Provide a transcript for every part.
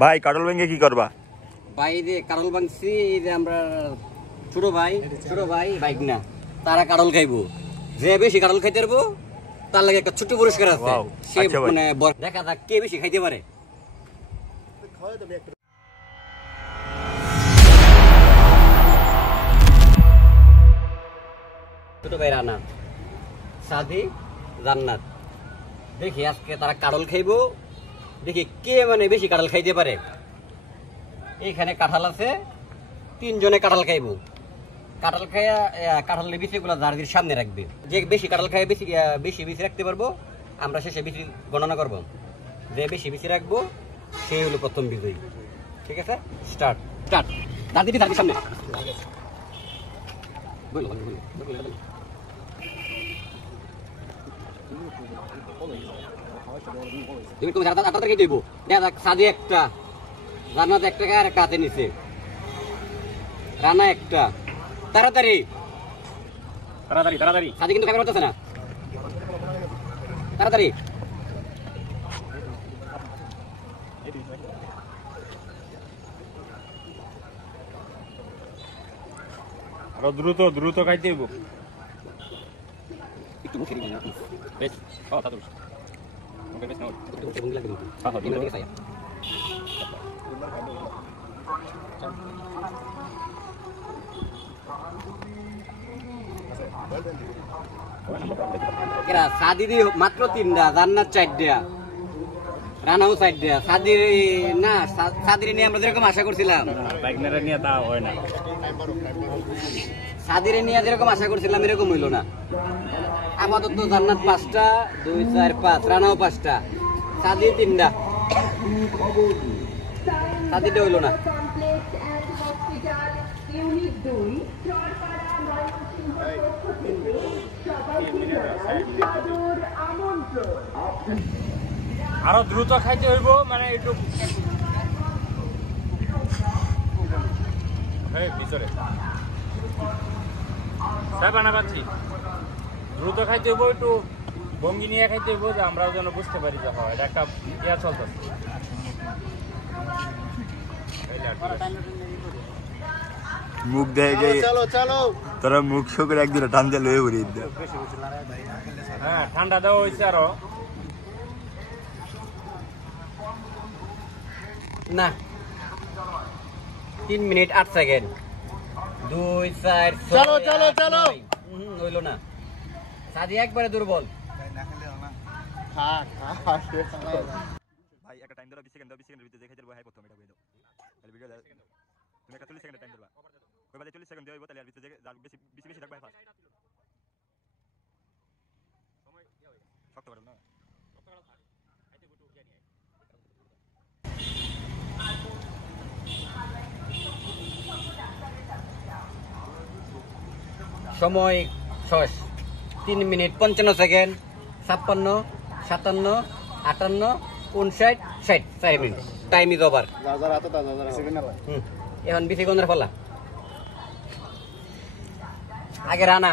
ভাই কাটল ভেঙে কি করবা? ভাই যে কাটল ভাঙছি এই যে আমরা ছোট ভাই বাইক না তারা কাটল খাইবো, যে বেশি কাটল খাইতে পারবো তার লাগে একটা ছোট পুরস্কার আছে। সে মানে দেখা যাক কে বেশি খাইতে পারে। ছোট ভাই রানা, সাদি, জান্নাত, দেখি আজকে তারা কাটল খাইবো, দেখি কে মানে বেশি কাঁঠাল খাইতে পারে। এইখানে কাঁঠাল আছে, 3 জনে কাঁঠাল খাইবো। কাঁঠাল খাইয়া কাঁঠালের বিচিগুলো জার্জির সামনে রাখবে। যে বেশি কাঁঠাল খাইয়া বেশি বিচি রাখতে পারবো, আমরা শেষে বিচি গণনা করবো। যে বেশি বিচি রাখবো সেই হলো প্রথম বিজয়ী। ঠিক আছে, স্টার্ট। জার্জির সামনে সাদি একটা, জান্নাত একটা আর একটা হাতে নিছে, রানা একটা। তাড়াতাড়ি সাদি কিন্তু ক্যামেরা করতেছে না, তাড়াতাড়ি। আরো দ্রুত খাইতে হইব। একটু মুখে দিন বেশ ওকে বেশ নাও একটু ভঙ্গি লাগবে কিন্তু। হ্যাঁ ঠিক আছে। এরা সাদি দি মাত্র 3টা, জান্নাত 4টা, রানাও 4টা। সাদির না, সাদির নিয়ে আমরা যেরকম আশা করছিলাম, বাইকনারে নিয়ে তা হয় না। সাদিরে নিয়ে যেরকম আশা করছিলাম এরকম হইল না। আপাতত জান্নাত 5টা, 2, 4, 5, রানাও 5টা, সাদি 3টা। সাদিটা হইল না। আরো দ্রুত খাইতে হইব, মানে একটু ভিতরে বানাবাচ্ছি। দ্রুত খাইতে হইব, একটু ভঙ্গি নিয়ে খাইতে হইব, যে আমরাও যেন বুঝতে পারি যে হয় এটা একটা ইয়া চলতেছে। মুখ দেয় যে তোরা মুখ শুকিয়ে একদিন ঠান্ডা লয়ে পড়ি। হ্যাঁ ঠান্ডা দেওয়া হয়েছে আরো না। 3 মিনিট 8 সেকেন্ড। 2, 4, চলো হইল না। সাদি একবারে দুর্বল। ভাই একটা টাইম দাও, 20 সেকেন্ড দাও, 20 সেকেন্ডের ভিতরে দেখাই দেব। হাই প্রথম এটা কই দাও তাহলে ভিডিও তুমি একটা 40 সেকেন্ড টাইম দেবা। কই বাদে 40 সেকেন্ড দেইবো, তাহলে আর ভিতরে বেশি রাখবা। ফাস্ট সময় কি হবে শক্ত করো না, শক্ত করো থাক আইতে গুটু ইয়া নিয়ে সময় শেষ। 3 minute 55 second. 56, 57, 58, 59, 60। 4 minute. Time is over. এখন বিসি গন্ধার ফলা। আগে রানা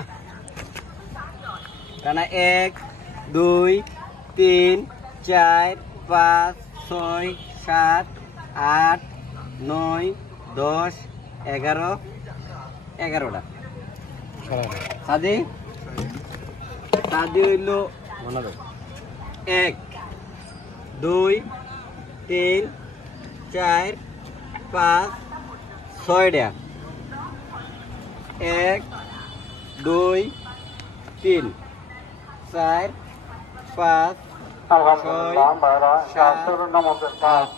1, 2, 3, 4, 5, 6, 7, 8, 9, 10, 11, 11টা। সাদি হইল 1, 2, 3, 4, 5, 6টা। 1, 2, 3, 4, 5, 6, 7, 8,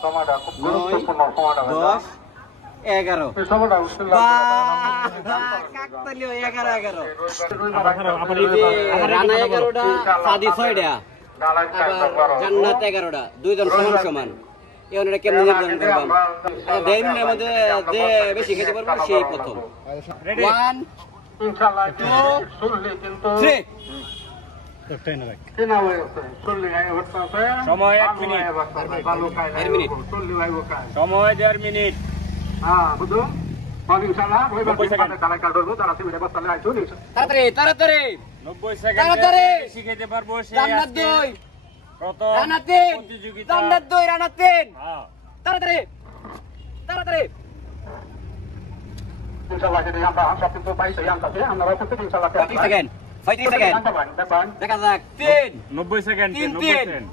9, 10, 11। রানা 11টা, সাদি 6টা, জান্নাত 11টা। 2 জন সমান। এখন এটা কেমন নির্ধারণ করলাম? 1.5 মিনিটের মধ্যে যে বেশি খেতে পারবো সেই প্রথম। 1, 2, 3। সময় 1 মিনিট। সময় 1.5 মিনিট। তাড়াতাড়ি 90 সেকেন্ড বেশি খেতে পারবো। জান্নাত 2, প্রথম রানা 3 প্রতিযোগিতা। জান্নাত 2 রানা 3 হ্যাঁ তাড়াতাড়ি তাড়াতাড়ি ইনশাআল্লাহ যদি আমরা সবকিছু পাইছি আনতাছি আমরা প্রত্যেক ইনশাআল্লাহ 35 সেকেন্ড 35 সেকেন্ড দেখা যাক 3 90 সেকেন্ড 3 90 সেকেন্ড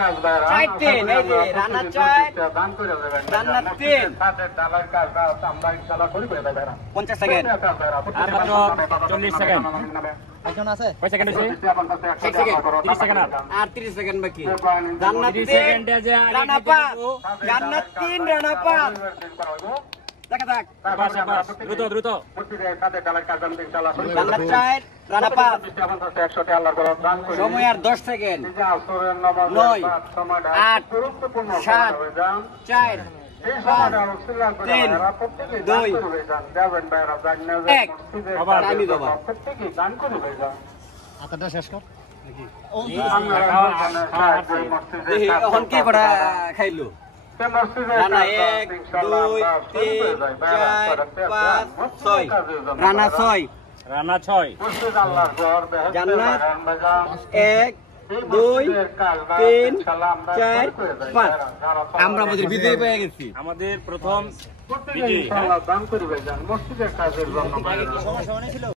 কাজ ভাইরা 4 এই যে রানা 4 দান করে দেবেন জান্নাত 3 সাথে ডালার কাজ আমরা ইনশাআল্লাহ করে দেব ভাইরা 50 সেকেন্ড আর মাত্র 40 সেকেন্ড একজন আছে কয় সেকেন্ড হইছে 1 সেকেন্ড 30 সেকেন্ড আর 30 সেকেন্ড বাকি জান্নাত 30 3 সেকেন্ডে যে আর রানা 5 জান্নাত 3 রানা 5 দেখা যাক পাস পাস দ্রুত দ্রুত সাথে ডালার কাজ ইনশাআল্লাহ জান্নাত 4 রানা 5 100 আল্লাহর বড় দান করে সময় আর 10 সেকেন্ড যে আসরের নামাজ 9 সময়টা 8 গুরুত্বপূর্ণ 7 4 এই সময়টা উসিলা করে 3 ভাইরা প্রত্যেকে দান 2 করে যান দেবেন ভাইরা জান্নাত এক। আবার আমি বাবা। প্রত্যেকে দান করে যান আতাটা শেষ কর দেখি এখন কি বড় খাইলো রানা 1 2 3 4 5 6 রানা 6 রানা 6 জান্নাত 1 2 3 4 5 আমরা আমাদের বিজয় পেয়ে গেছি আমাদের প্রথম বিজয়ী দান করে যান মসজিদের কাজের জন্য